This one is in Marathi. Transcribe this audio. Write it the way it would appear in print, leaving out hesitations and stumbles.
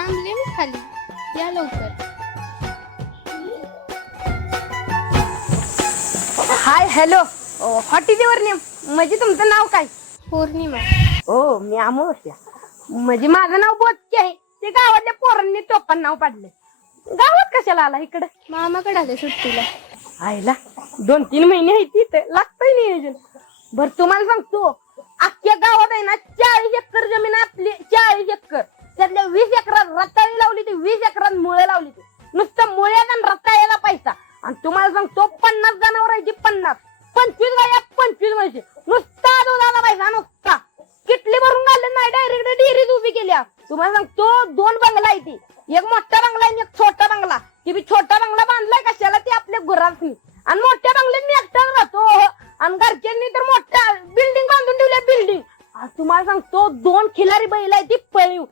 थांबले मी खाली, या लवकर. हाय हॅलो हॉटेलवर नेम म्हणजे तुमचं नाव काय? पौर्णिमा. हो मी अमोश्या. म्हणजे माझं नाव बोचके आहे. ते गावातल्या पोरांनी टोपण नाव पाडलं. गावात कशाला आला इकडं? मामाकडे आले सुट्टीला. आईला 2-3 महिने आहे तिथं लागतंय नियोजन. बर तुम्हाला सांगतो अख्ख्या गावात आहे ना 40 एकर जमीन आपली. 40 एकर त्यातल्या 20 एकरात रताळी लावली ती, 20 एकरात मुळे लावली ती. नुसतं मुळ्यात आणि रताळ्याला पैसा. आणि तुम्हाला सांगतो 50 जनावरांची 50, 25 गाया 25 म्हशी. नुसता दुधाला पैसा नुसता. किटली भरून घालून नाही डायरेक्ट डेअरीत उभी केल्या. तुम्हाला सांगतो 2 बंगला आहे ती. एक मोठा बंगला आणि एक छोटा बंगला. ती बी छोटा बंगला बांधलाय कशाला ते आपल्या गुरांनी. आणि मोठ्या बंगल्यात मी एकटाच राहतो. आणि घरच्यांनी तर मोठा बिल्डिंग बांधून ठेवल्या बिल्डिंग. तुम्हाला सांगतो 2 खिलारी बैल आहे ती पळीव.